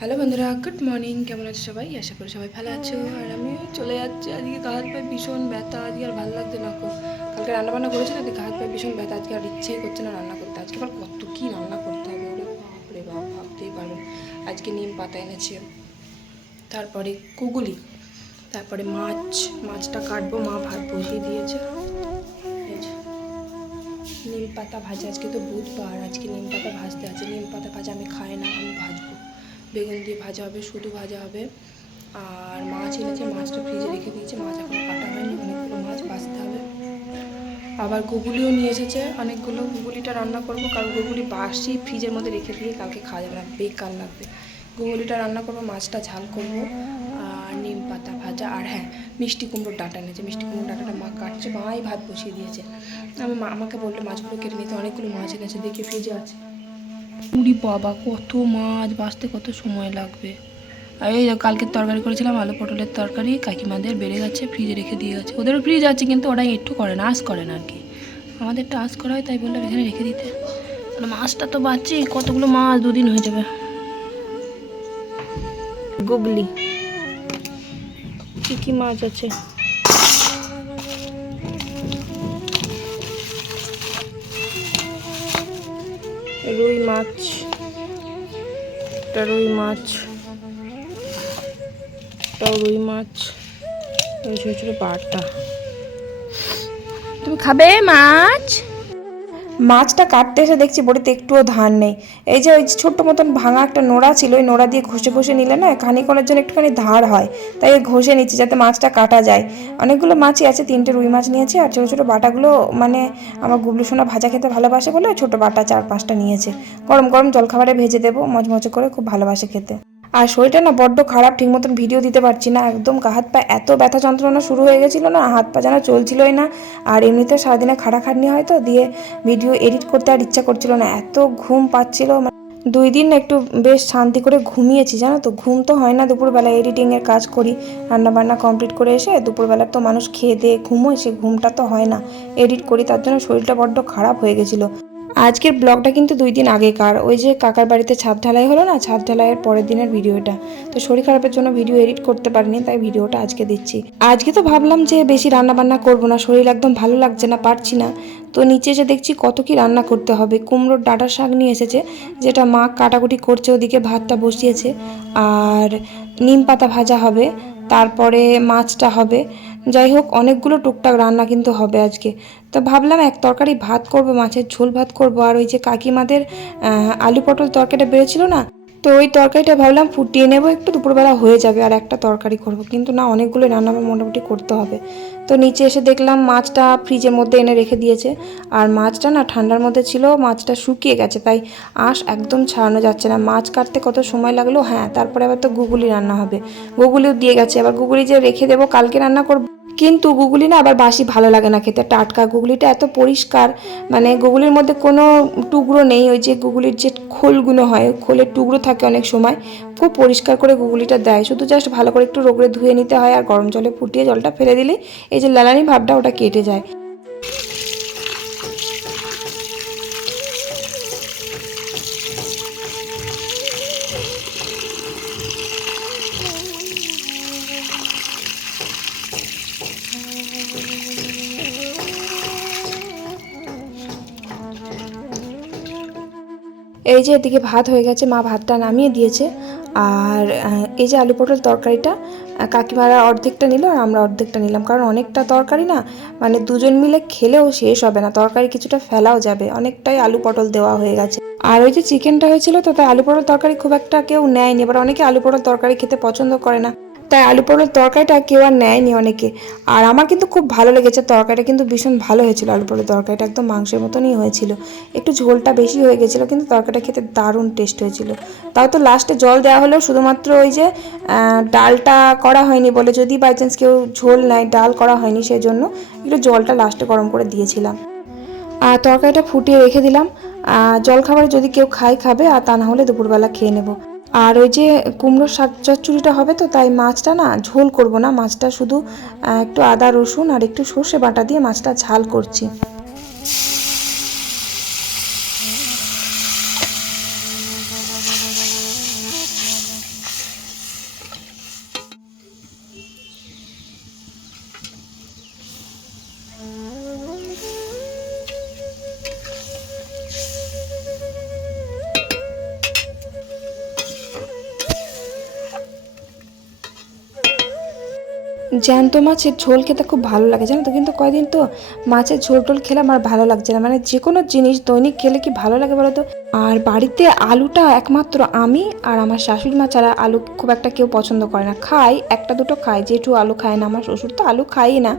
Hello বন্ধুরা, good morning. কেমন আছো সবাই? আশা করি সবাই ভালো আছো। আর আমি চলে যাচ্ছি আজকে গা হাত পায়ে ভীষণ ব্যথা। আজকে আর ভালো লাগছে না কালকে রান্না বান্না করেছিল গা হাত পায়ে ভীষণ ব্যথা। আজকে আর ইচ্ছেই করছে না রান্না করতে। আজকে আবার কত কী রান্না করতে হবে ওরে বাপরে বাপ, ভাবতেই পারবেন আজকে নিম পাতা এনেছে। তারপরে কুগুলি, তারপরে মাছ। মাছটা কাটবো, মা ভাত বসিয়ে দিয়েছে। নিম পাতা ভাজা। আজকে তো বুধবার, আজকে নিম পাতা ভাজতে আছে। নিম পাতা ভাজা আমি খাই না, আমি বেগুন দিয়ে ভাজা হবে, শুধু ভাজা হবে। আর মাছ এনেছে মাছটা ফ্রিজে রেখে দিয়েছে, মাছ এখনও কাটা হয়নি, অনেকগুলো মাছ ভাজতে হবে। আবার গুগুলিও নিয়ে এসেছে অনেকগুলো গুগুলিটা রান্না করব, কারণ গুগুলি বাসি ফ্রিজের মধ্যে রেখে দিয়ে কালকে খাওয়া যাবে না, বেকার লাগবে। গুগুলিটা রান্না করব, মাছটা ঝাল করব, আর নিম পাতা ভাজা, আর হ্যাঁ মিষ্টি কুমড়োর ডাঁটা এনেছে, মিষ্টি কুমড়োর ডাঁটাটা মা কাটছে, মাই ভাত বসিয়ে দিয়েছে। আমি আমাকে বলল মাছগুলো কেটে নিতে, অনেকগুলো মাছ এনেছে, দেখি ফ্রিজে আছে। উড়ি বাবা কত মাছ বাঁচতে কত সময় লাগবে। আর এই দেখো, কালকের তরকারি করেছিলাম আলু পটলের তরকারি কাকিমাদের বেড়ে গেছে ফ্রিজে রেখে দিয়ে গেছে ওদেরও ফ্রিজ আছে কিন্তু ওরা একটু করে না আস করে না আর কি। আমাদেরটা আস করা হয় তাই বললাম এখানে রেখে দিতে। মাছটা তো বাচ্চি কতগুলো মাছ দুদিন হয়ে যাবে। গুগলি। কি কি মাছ আছে? রুই মাছ। একটা রুই মাছ। একটা রুই মাছ। ছোটো ছোটো পাড়টা তুমি খাবে মাছ? মাছটা কাটতে এসে দেখছি বড়িতে একটুও ধান নেই। এই যে ওই ছোট্ট মতন ভাঙা একটা নোড়া ছিল, ওই নোড়া দিয়ে ঘষে ঘষে নিলে না খানিকণের জন্য একটুখানি ধার হয়। তাই ঘষে নিচ্ছি যাতে মাছটা কাটা যায়। অনেকগুলো মাছই আছে, তিনটে রুই মাছ নিয়েছে আর ছোটো ছোটো বাটাগুলো মানে আমার গুবলু সোনা ভাজা খেতে ভালোবাসে বলে ছোটো বাটা চার পাঁচটা নিয়েছে। গরম গরম জলখাবারে ভেজে দেবো মচমচে করে খুব ভালোবাসে খেতে। আর শরীরটা না বড্ড খারাপ, ঠিক মতন ভিডিও দিতে পারছি না, একদম হাত পা এত ব্যথা যন্ত্রণা শুরু হয়ে গেছিল না, হাত পা যেন চলছিলই না। আর এমনিতে সারাদিনে খাটাখাটনি হয় তো, দিয়ে ভিডিও এডিট করতে আর ইচ্ছা করছিল না, এত ঘুম পাচ্ছিল মানে দুই দিন একটু বেশ শান্তি করে ঘুমিয়েছি, জানো তো, ঘুম তো হয় না, দুপুরবেলা এডিটিংয়ের কাজ করি রান্না বান্না কমপ্লিট করে এসে দুপুরবেলা তো মানুষ খেয়ে দিয়ে ঘুমোয়, সে ঘুমটা তো হয় না এডিট করি, তার জন্য শরীরটা বড্ড খারাপ হয়ে গেছিল। আজকের ব্লগটা কিন্তু দুই দিন আগেকার। ওই যে কাকার বাড়িতে ছাদ ঢালাই হলো না, ছাদ ঢালাইয়ের পরের দিনের ভিডিওটা। তো শরীর খারাপের জন্য ভিডিও এডিট করতে পারিনি, তাই ভিডিওটা আজকে দিচ্ছি। আজকে তো ভাবলাম যে বেশি রান্না বান্না করব না, শরীর একদম ভালো লাগছে না, পারছি না। তো নিচে এসে দেখছি কত কি রান্না করতে হবে, কুমড়োর ডাঁটা শাক নিয়ে এসেছে, যেটা মা কাটাকুটি করছে ওদিকে, ভাতটা বসিয়েছে। আর নিম পাতা ভাজা হবে, তারপরে মাছটা হবে যাই হোক অনেকগুলো টুকটাক রান্না কিন্তু হবে আজকে। তো ভাবলাম এক তরকারি ভাত করব, মাছের ঝোল ভাত করব, আর ওই যে কাকিমাদের আলু পটল তরকারিটা বেড়েছিল না, তো ওই তরকারিটা ভাবলাম ফুটিয়ে নেব, একটু দুপুরবেলা হয়ে যাবে আর একটা তরকারি করব। কিন্তু না অনেকগুলো রান্না আমার মোটামুটি করতে হবে। তো নিচে এসে দেখলাম মাছটা ফ্রিজের মধ্যে এনে রেখে দিয়েছে, আর মাছটা না ঠান্ডার মধ্যে ছিল, মাছটা শুকিয়ে গেছে, তাই আঁশ একদম ছাড়ানো যাচ্ছে না। মাছ কাটতে কত সময় লাগল? হ্যাঁ তারপরে আবার তো গুগুলি রান্না হবে। গুগুলিও দিয়ে গেছে আবার গুগুলি যে রেখে দেবো, কালকে রান্না করব কিন্তু গুগলি না আবার বাসি ভালো লাগে না খেতে। টাটকা গুগলিটা এত পরিষ্কার মানে গুগলির মধ্যে কোনো টুকরো নেই, ওই যে গুগলির যে খোলগুলো হয় খোলের টুকরো থাকে অনেক সময়, খুব পরিষ্কার করে গুগলিটা দেয়। শুধু জাস্ট ভালো করে একটু রোগড়ে ধুয়ে নিতে হয় আর গরম জলে ফুটিয়ে জলটা ফেলে দিলে এই যে লালানি ভাবটা ওটা কেটে যায়। এই যে এদিকে ভাত হয়ে গেছে, মা ভাতটা নামিয়ে দিয়েছে। আর এই যে আলু পটল তরকারিটা কাকিমারা অর্ধেকটা নিল আর আমরা অর্ধেকটা নিলাম। কারণ অনেকটা তরকারি না মানে দুজন মিলে খেলেও শেষ হবে না। তরকারি কিছুটা ফেলাও যাবে। অনেকটাই আলু পটল দেওয়া হয়ে গেছে। আর ওই যে চিকেনটা হয়েছিল, তাতে আলু পটল তরকারি খুব একটা কেউ নেয়নি। এবার অনেকে আলু পটল তরকারি খেতে পছন্দ করে না। তাই আলু পটল তরকারিটা কেউ আর নেয়নি অনেকে। আর আমার কিন্তু খুব ভালো লেগেছে তরকারিটা, কিন্তু ভীষণ ভালো হয়েছিল আলু পটল তরকারিটা, একদম মাংসের মতনই হয়েছিল। একটু ঝোলটা বেশি হয়ে গেছিল, কিন্তু তরকারিটা খেতে দারুণ টেস্ট হয়েছিল। তাও তো লাস্টে জল দেওয়া হলেও শুধুমাত্র ওই যে ডালটা করা হয়নি বলে যদি বাই চান্স কেউ ঝোল নেয়, ডাল করা হয়নি সেই জন্য একটু জলটা লাস্টে গরম করে দিয়েছিলাম। আর তরকারিটা ফুটিয়ে রেখে দিলাম। আর জলখাবারে যদি কেউ খায়, খাবে, আর তা না হলে দুপুরবেলা খেয়ে নেব। আর ওই যে কুমড়ো শাক চচ্চড়িটা হবে তো, তাই মাছটা না ঝোল করব না। মাছটা শুধু একটু আদা রসুন আর একটু সর্ষে বাটা দিয়ে মাছটা ঝাল করছি। জ্যান্ত মাছের ঝোল খেতে খুব ভালো লাগে, জানো তো? কিন্তু কয়দিন তো মাছের ঝোল টোল খেলে আমার ভালো লাগছে না। মানে যে কোনো জিনিস দৈনিক খেলে কি ভালো লাগে বলো তো? আর বাড়িতে আলুটা একমাত্র আমি আর আমার শাশুড়ি মা ছাড়া আলু খুব একটা কেউ পছন্দ করে না। খাই, একটা দুটো খায় যেটু আলু খায় না, আমার শ্বশুর তো আলু খাই না।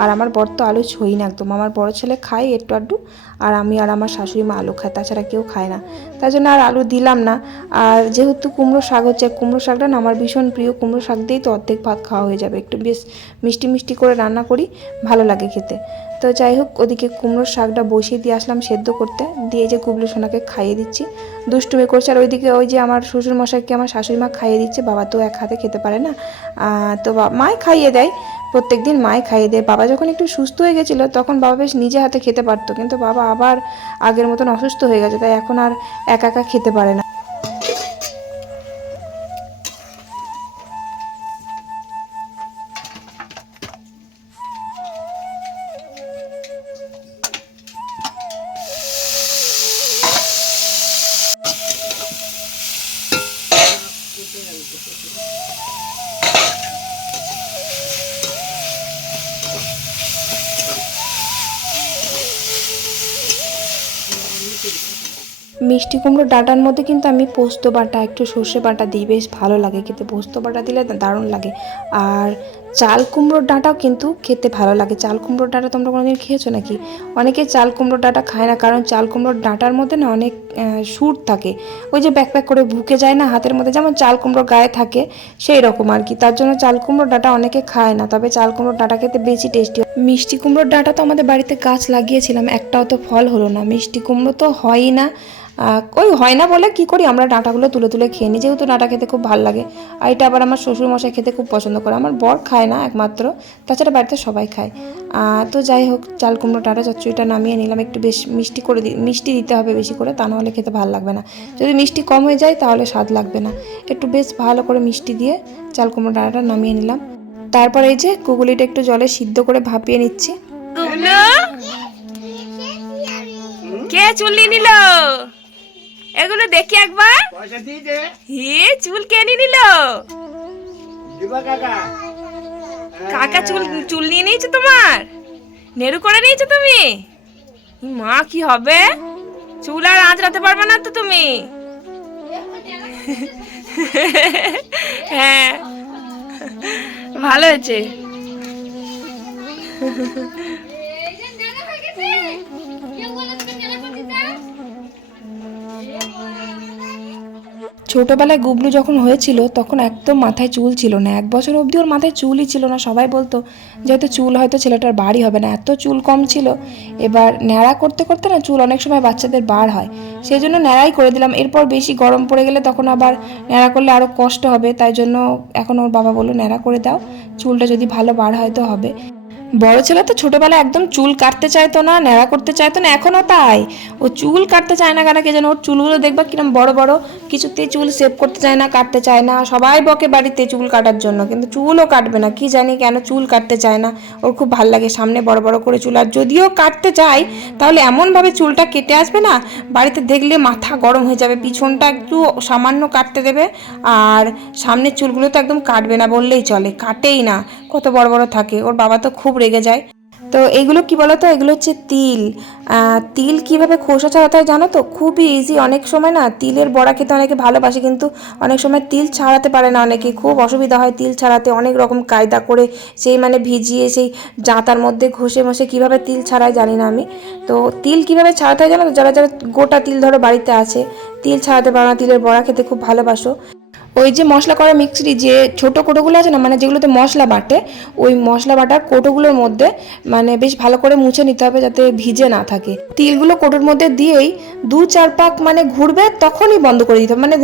আর আমার বর তো আলু ছই না একদম। আমার বড় ছেলে খায় একটু আড্ডু আর আমি আর আমার শাশুড়ি মা আলু খায়, তাছাড়া কেউ খায় না। তাই জন্য আর আলু দিলাম না। আর যেহেতু কুমড়ো শাক হচ্ছে, কুমড়ো শাকটা না আমার ভীষণ প্রিয়। কুমড়ো শাক দিয়েই তো অর্ধেক ভাত খাওয়া হয়ে যাবে। একটু বেশ মিষ্টি মিষ্টি করে রান্না করি, ভালো লাগে খেতে। তো যাই হোক, ওদিকে কুমড়োর শাকটা বসিয়ে দিয়ে আসলাম সেদ্ধ করতে। দিয়ে যে কুবলু সোনাকে খাইয়ে দিচ্ছি। দুষ্টুমি করছে আর ওইদিকে ওই যে আমার শ্বশুর মশাইকে আমার শাশুড়ি মা খাইয়ে দিচ্ছে। বাবা তো এক হাতে খেতে পারে না। তো মাই খাইয়ে দেয়। প্রত্যেক দিন মাই খাইয়ে দেয়। বাবা যখন একটু সুস্থ হয়ে গেছিল, তখন বাবা বেশ নিজে হাতে খেতে পারতো। কিন্তু বাবা আবার আগের মতন অসুস্থ হয়ে গেছে, তাই এখন আর একা একা খেতে পারে না। মিষ্টি কুমড়ো ডাটার মধ্যে কিন্তু আমি পোস্ত বাটা, একটু সর্ষে বাটা দিই, বেশ ভালো লাগে খেতে। পোস্ত বাটা দিলে দারুণ লাগে। আর চাল কুমড়োর ডাঁটাও কিন্তু খেতে ভালো লাগে। চাল কুমড়োর ডাঁটা তোমরা কোনোদিন খেয়েছো নাকি? অনেকে চাল কুমড়োর ডাঁটা খায় না, কারণ চাল কুমড়োর ডাঁটার মধ্যে না অনেক সুর থাকে। ওই যে ব্যাক ব্যাক করে ভুকে যায় না হাতের মধ্যে, যেমন চাল কুমড়োর গায়ে থাকে, সেই রকম আর কি। তার জন্য চাল কুমড়োর ডাঁটা অনেকে খায় না, তবে চাল কুমড়োর ডাঁটা খেতে বেশি টেস্টি মিষ্টি কুমড়োর ডাঁটা তো আমাদের বাড়িতে গাছ লাগিয়েছিলাম, একটাও তো ফল হলো না। মিষ্টি কুমড়ো তো হয়ই না। ওই হয় না বলে কি করি, আমরা ডাঁটাগুলো তুলে তুলে খেয়ে নিই। যেহেতু ডাঁটা খেতে খুব ভালো লাগে, আর এটা আবার আমার শ্বশুর মশাই খেতে খুব পছন্দ করে। আমার বর খায় না একমাত্র। তাছাড়া বাড়িতে সবাই খায়। তো যাই হোক চাল কুমড়ো টাটা চচ্চড়িটা নামিয়ে নিলাম। একটু বেশ মিষ্টি করে দি মিষ্টি দিতে হবে বেশি করে তা নাহলে খেতে ভালো লাগবে না। যদি মিষ্টি কম হয়ে যায় তাহলে স্বাদ লাগবে না। একটু বেশ ভালো করে মিষ্টি দিয়ে চাল কুমড়ো ডাঁটাটা নামিয়ে নিলাম। তারপর এই যে কুগুলিটা একটু জলে সিদ্ধ করে ভাপিয়ে নিচ্ছি। কে চুল নিয়ে নিল? এগুলো দেখি একবার। পয়সা দিয়ে দে। হে চুল কে নিয়ে নিল? দিবা কাকা। কাকা চুল চুল নিয়ে নিয়েছো তোমার? নেড়ু করে নিয়েছো তুমি? মা, কি হবে? চুল আর আঁচড়াতে পারবে না তো তুমি? হ্যাঁ। ভালো হয়েছে। ছোটবেলায় গুবলু যখন হয়েছিল, তখন একদম মাথায় চুল ছিল না। এক বছর অবধি ওর মাথায় চুলই ছিল না। সবাই বলতো, যেহেতু চুল হয়তো ছেলেটার বাড়ি হবে না। এত চুল কম ছিল। এবার ন্যাড়া করতে করতে না চুল অনেক সময় বাচ্চাদের বার হয়। সেই জন্য ন্যাড়াই করে দিলাম। এরপর বেশি গরম পড়ে গেলে তখন আবার ন্যাড়া করলে আরও কষ্ট হবে। তাই জন্য এখন ওর বাবা বলল, ন্যাড়া করে দাও। চুলটা যদি ভালো বার হয় তো হবে। বড় ছেলে তো ছোটবেলায় একদম চুল কাটতে চাইতো না, ন্যাড়া করতে চাইতো না, এখনও তাই। ও চুল কাটতে চায় না কেন, কে যেন ওর চুলগুলো দেখবা কিরম বড় বড় কিছুতেই চুল সেভ করতে চায় না, কাটতে চায় না, সবাই বকে বাড়িতে চুল কাটার জন্য, কিন্তু চুলও কাটবে না, কি জানি কেন চুল কাটতে চায় না, ওর খুব ভালো লাগে সামনে বড় বড় করে চুল, আর যদিও কাটতে চায়, তাহলে এমনভাবে চুলটা কেটে আসবে না, বাড়িতে দেখলে মাথা গরম হয়ে যাবে, পিছনটা একটু সামান্য কাটতে দেবে, আর সামনের চুলগুলো তো একদম কাটবে না বললেই চলে, কাটেই না। কত বড় বড় থাকে, ওর বাবা তো খুব রেগে যায়। তো এগুলো কি বলো তো এগুলো হচ্ছে তিল। তিল কীভাবে খোসা ছাড়াতে হয় জানো তো? খুবই ইজি অনেক সময় না তিলের বড়া খেতে অনেকে ভালোবাসে, কিন্তু অনেক সময় তিল ছাড়াতে পারে না অনেকে। খুব অসুবিধা হয় তিল ছাড়াতে। অনেক রকম কায়দা করে সেই মানে ভিজিয়ে সেই জাঁতার মধ্যে ঘষে মশে কীভাবে তিল ছাড়ায় জানি না আমি। তো তিল কীভাবে ছাড়াতে হয় জানো যারা যারা গোটা তিল ধরো বাড়িতে আছে, তিল ছাড়াতে পারো না, তিলের বড়া খেতে খুব ভালোবাসো। ওই যে মশলা করা মিক্সিটি যে ছোটো কোটোগুলো আছে না মানে যেগুলোতে মশলা বাটে, ওই মশলা বাটার কোটোগুলোর মধ্যে মানে বেশ ভালো করে মুছে নিতে হবে যাতে ভিজে না থাকে। তিলগুলো কোটোর মধ্যে দিয়েই দু চার পাক মানে ঘুরবে, তখনই বন্ধ করে দিতে হবে। মানে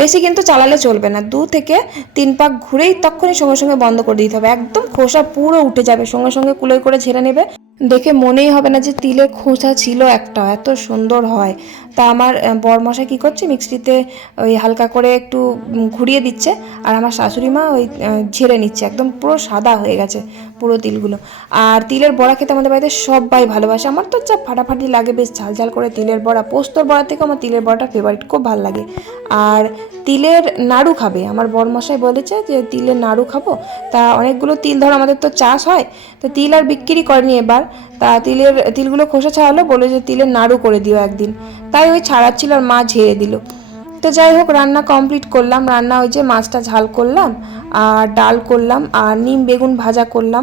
বেশি কিন্তু চালালে চলবে না। দু থেকে তিন পাক ঘুরেই তখনই সঙ্গে সঙ্গে বন্ধ করে দিতে হবে। একদম খোসা পুরো উঠে যাবে, সঙ্গে সঙ্গে কুলোই করে ঝেড়ে নেবে। দেখে মনেই হবে না যে তিলের খোসা ছিল একটা, এত সুন্দর হয়। তা আমার বরমশাই কী করছে, মিক্সিতে ওই হালকা করে একটু ঘুরিয়ে দিচ্ছে, আর আমার শাশুড়ি মা ওই ঝেড়ে নিচ্ছে, একদম পুরো সাদা হয়ে গেছে পুরো তিলগুলো। আর তিলের বড়া খেতে আমাদের বাড়িতে সবাই ভালোবাসে, আমার তো যা ফাটাফাটি লাগে, বেশ ঝাল ঝাল করে তিলের বড়া, পোস্তর বড়া থেকে আমার তিলের বড়াটা ফেভারিট খুব ভালো লাগে। আর তিলের নাড়ু খাবে, আমার বরমশাই বলেছে যে তিলের নাড়ু খাব, তা অনেকগুলো তিল ধর, আমাদের তো চাষ হয়, তো তিল আর বিক্রি করেনি এবার, তা তিলের, তিলগুলো খোসা ছাড়ালো, বলে যে তিলের নাড়ু করে দিও একদিন। তাই ওই ছাড়াচ্ছিল আর মা ঝেড়ে দিল। তো যাই হোক, রান্না কমপ্লিট করলাম। রান্না ওই যে মাছটা ঝাল করলাম, আর ডাল করলাম, আর নিম বেগুন ভাজা করলাম।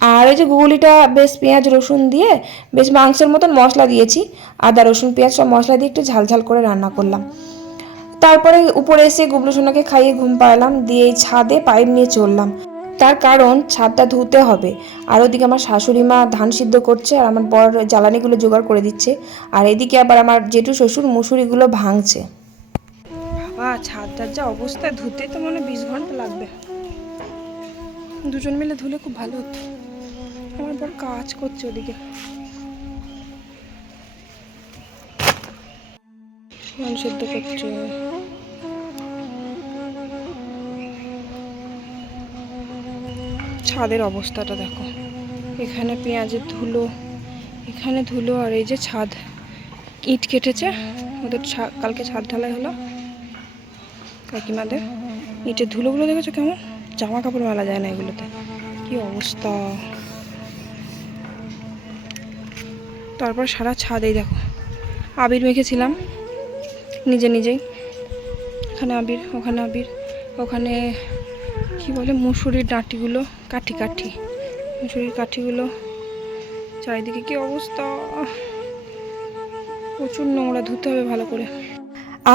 আর ওই যে গুগলিটা বেশ পেঁয়াজ, রসুন দিয়ে বেশ মাংসের মতন মশলা দিয়েছি। আদা, রসুন, পেঁয়াজ সব মশলা দিয়ে একটু ঝাল ঝাল করে রান্না করলাম। তারপরে উপরে এসে গুবলু সোনাকে খাইয়ে ঘুম পাড়ালাম, দিয়ে ছাদে পাইপ নিয়ে চললাম। তার কারণ ছাদটা ধুতে হবে। আর ওদিকে আমার শাশুড়ি মা ধান সিদ্ধ করছে আর আমার বর জ্বালানিগুলো জোগাড় করে দিচ্ছে। আর এদিকে আবার আমার জেঠু শ্বশুর মুসুরিগুলো ভাঙছে। বাবা, ছাদটার যা অবস্থা, ধুতে তো মনে বিশ ঘণ্টা লাগবে। দুজন মিলে ধুলে খুব ভালো হতো। আমার বর কাজ করছে ওদিকে। ধান সেদ্ধ করছে। ছাদের অবস্থাটা দেখো। এখানে পেঁয়াজের ধুলো, এখানে ধুলো আর এই যে ছাদ। ইট কেটেছে, ওদের কালকে ছাদ ঢালাই হলো। কাকিমাদের ইটের ধুলোগুলো দেখেছ কেমন? জামা কাপড় মেলা যায় না এগুলোতে। কি অবস্থা। তারপর সারা ছাদেই দেখো। আবির মেখেছিলাম, নিজে নিজেই। এখানে আবির, ওখানে আবির, ওখানে কি বলে, মুসুরির ডাঁটিগুলো, কাঠি কাঠি। মুসুরির কাঠিগুলো, চারিদিকে কি অবস্থা? প্রচুর নোংরা, ধুতে হবে ভালো করে।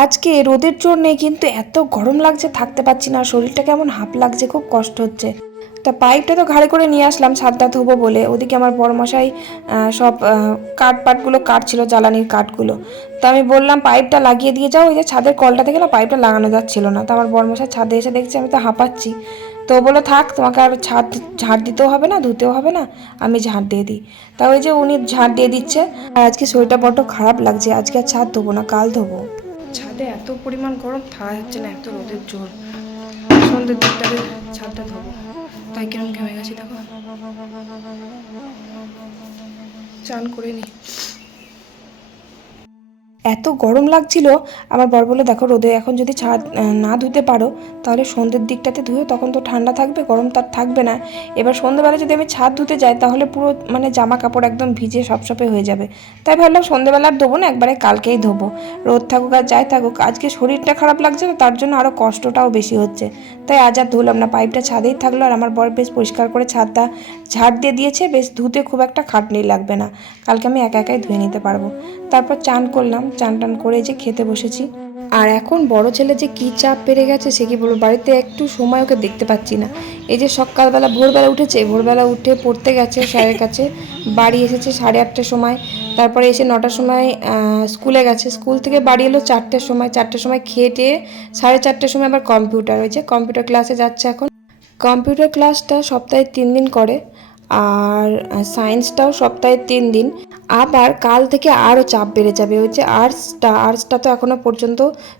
আজকে রোদের জন্যে কিন্তু এত গরম লাগছে, থাকতে পারছি না। শরীরটা কেমন হাঁপ লাগছে, খুব কষ্ট হচ্ছে। তা পাইপটা তো ঘাড়ে করে নিয়ে আসলাম, ছাদটা ধোবো বলে। ওদিকে আমার বড়মশাই সব কাঠ পাটগুলো কাটছিল, জ্বালানির কাঠগুলো। তা আমি বললাম, পাইপটা লাগিয়ে দিয়ে যাও ওই যে ছাদের কলটা থেকে না পাইপটা লাগানো যাচ্ছিল না। তা আমার বড়মশাই ছাদে এসে দেখছি, আমি তো হাঁপাচ্ছি। তো বলে থাক, তোমাকে আর ছাদ, ঝাড় দিতেও হবে না, ধুতেও হবে না, আমি ঝাড় দিয়ে দিই। তা ওই যে উনি ঝাড় দিয়ে দিচ্ছে। আর আজকে শরীরটা বড্ড খারাপ লাগছে, আজকে আর ছাদ ধোবো না, কাল ধোবো। ছাদে এত পরিমাণ গরম থাকা যাচ্ছে না, এত রোদের জোর। সন্ধ্যের দিকটাতে ছাদটা ধোবো। তাই কিরম ঘেমে গেছি দেখো। চান করে নি। এত গরম লাগছিল। আমার বর বলে দেখো রোদে এখন যদি ছাদ না ধুতে পারো, তাহলে সন্ধ্যের দিকটাতে ধুয়ে তখন তো ঠান্ডা থাকবে, গরম তার থাকবে না। এবার সন্ধ্যেবেলা যদি আমি ছাদ ধুতে যাই, তাহলে পুরো মানে জামা কাপড় একদম ভিজে সপসপে হয়ে যাবে। তাই ভাবলাম সন্ধ্যেবেলা আর ধোবো না, একবারে কালকেই ধোবো। রোদ থাকুক আর যাই থাকুক, আজকে শরীরটা খারাপ লাগছে না, তার জন্য আরও কষ্টটাও বেশি হচ্ছে। তাই আজ আর ধুলাম না, পাইপটা ছাদেই থাকল, আর আমার বর বেশ পরিষ্কার করে ছাদটা ঝাড় দিয়ে দিয়েছে, বেশ ধুতে খুব একটা খাটনি লাগবে না। কালকে আমি একা একাই ধুয়ে নিতে পারব। তারপর চান করলাম, চান টান করে যে খেতে বসেছি। আর এখন বড় ছেলে যে কী চাপ পেরে গেছে সে কি বলব, বাড়িতে একটু সময় ওকে দেখতে পাচ্ছি না। এই যে সকালবেলা, ভোরবেলা উঠেছে, ভোরবেলা উঠে পড়তে গেছে স্যারের কাছে। বাড়ি এসেছে সাড়ে আটটার সময়। তারপরে এসে নটার সময় স্কুলে গেছে। স্কুল থেকে বাড়ি এলো চারটের সময়। চারটের সময় খেয়ে টেয়ে সাড়ে চারটের সময় আবার কম্পিউটার। হয়েছে কম্পিউটার ক্লাসে যাচ্ছে এখন। কম্পিউটার ক্লাসটা সপ্তাহে তিন দিন করে। আর সায়েন্সটাও সপ্তাহে তিন দিন। আবার কাল থেকে আরও চাপ বেড়ে যাবে। ওই যে আর্টসটা আর্টসটা তো এখনও পর্যন্ত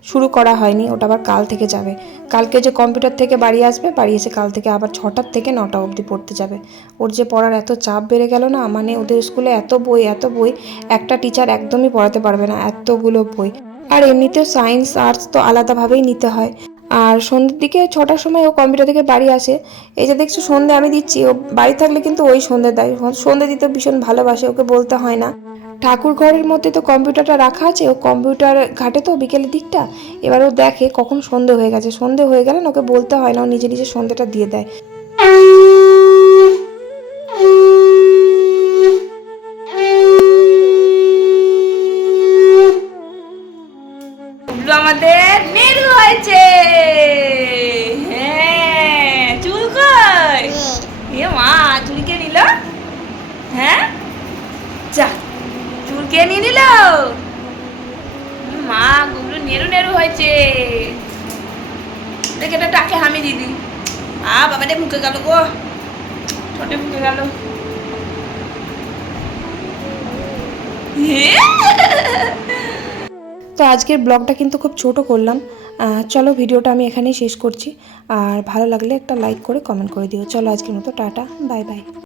শুরু করা হয়নি, ওটা আবার কাল থেকে যাবে। কালকে যে কম্পিউটার থেকে বাড়ি আসবে, বাড়ি এসে কাল থেকে আবার ছটার থেকে নটা অবধি পড়তে যাবে। ওর যে পড়ার এত চাপ বেড়ে গেল না মানে ওদের স্কুলে এত বই এত বই, একটা টিচার একদমই পড়াতে পারবে না, এতগুলো বই। আর এমনিতেও সায়েন্স আর্টস তো আলাদাভাবেই নিতে হয়। আর সন্ধ্যের দিকে ছটার সময় ও কম্পিউটার থেকে বাড়ি আসে। এই যে দেখছ সন্ধে আমি দিচ্ছি। ও বাড়ি থাকলে কিন্তু ওই সন্ধে দেয়। সন্ধে দিতে ভীষণ ভালোবাসে, ওকে বলতে হয় না। ঠাকুর ঘরের মধ্যে তো কম্পিউটারটা রাখা আছে। ও কম্পিউটার ঘাটে তো বিকেলের দিকটা। এবার ও দেখে কখন সন্ধে হয়ে গেছে। সন্ধে হয়ে গেলে ওকে বলতে হয় না, ও নিজে নিজে সন্ধেটা দিয়ে দেয়। আমাদের হয়েছে। হ্যাঁ কই? এ মা হ্যাঁ? কে নিয়ে নিল? মা নেরু নেরু হয়েছে। দেখে হামি দিদি বাবা রে, মুখে গেল গো। ছোটে মুখে গেল। তো আজকের ব্লগটা কিন্তু খুব ছোট করলাম। চলো ভিডিওটা আমি এখানেই শেষ করছি। আর ভালো লাগলে একটা লাইক করে কমেন্ট করে দিও। চলো আজকের মতো, টাটা বাই বাই